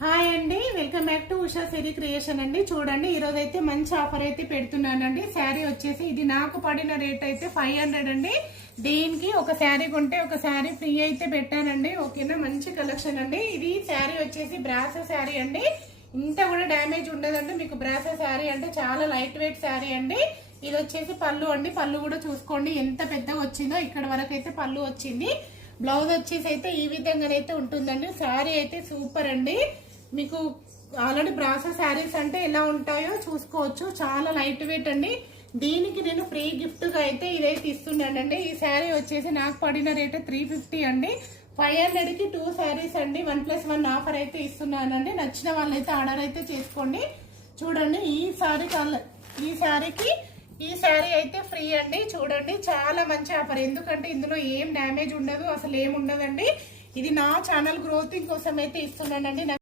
Hi అండి, welcome back to Usha Siri creation అండి. చూడండి, ఈ రోజు అయితే మంచి ఆఫర్ అయితే పెడుతున్నానండి. శారీ వచ్చేసి ఇది నాకు పడిన రేట్ అయితే 500 అండి. దీనికి ఒక శారీ కొంటే ఒక శారీ ఫ్రీ అయితే పెట్టానండి. ఓకేనా, మంచి కలెక్షన్ అండి. ఇది శారీ వచ్చేసి బ్రాసో శారీ అండి. ఇంత కూడా డ్యామేజ్ ఉండదండి. మీకు బ్రాసో శారీ అంటే చాలా లైట్ వెయిట్ శారీ అండి. ఇది వచ్చేసి పళ్ళు అండి. పళ్ళు కూడా చూసుకోండి ఎంత పెద్దగా వచ్చిందో. ఇక్కడ వరకు అయితే పళ్ళు వచ్చింది. బ్లౌజ్ వచ్చేసి అయితే ఈ విధంగానైతే ఉంటుందండి. శారీ అయితే సూపర్ అండి. మీకు ఆల్రెడీ బ్రాసో శారీస్ అంటే ఎలా ఉంటాయో చూసుకోవచ్చు. చాలా లైట్ వెయిట్ అండి. దీనికి నేను ఫ్రీ గిఫ్ట్ గా అయితే ఇదైతే ఇస్తున్నానండి. ఈ శారీ వచ్చేసి నాకు పడిన రేట్ 350 అండి. 500 కి 2 శారీస్ అండి. 1+1 ఆఫర్ అయితే ఇస్తున్నానండి. నచ్చిన వాళ్ళైతే ఆర్డర్ అయితే చేసుకోండి. చూడండి, ఈ శారీకి ఈ శారీ అయితే ఫ్రీ అండి. చూడండి, చాలా మంచి ఆఫర్. ఎందుకంటే ఇందులో ఏం డ్యామేజ్ ఉండదు, అసలు ఏం ఉండదండి. ఇది నా ఛానల్ గ్రోతింగ్ కోసం అయితే ఇస్తున్నానండి.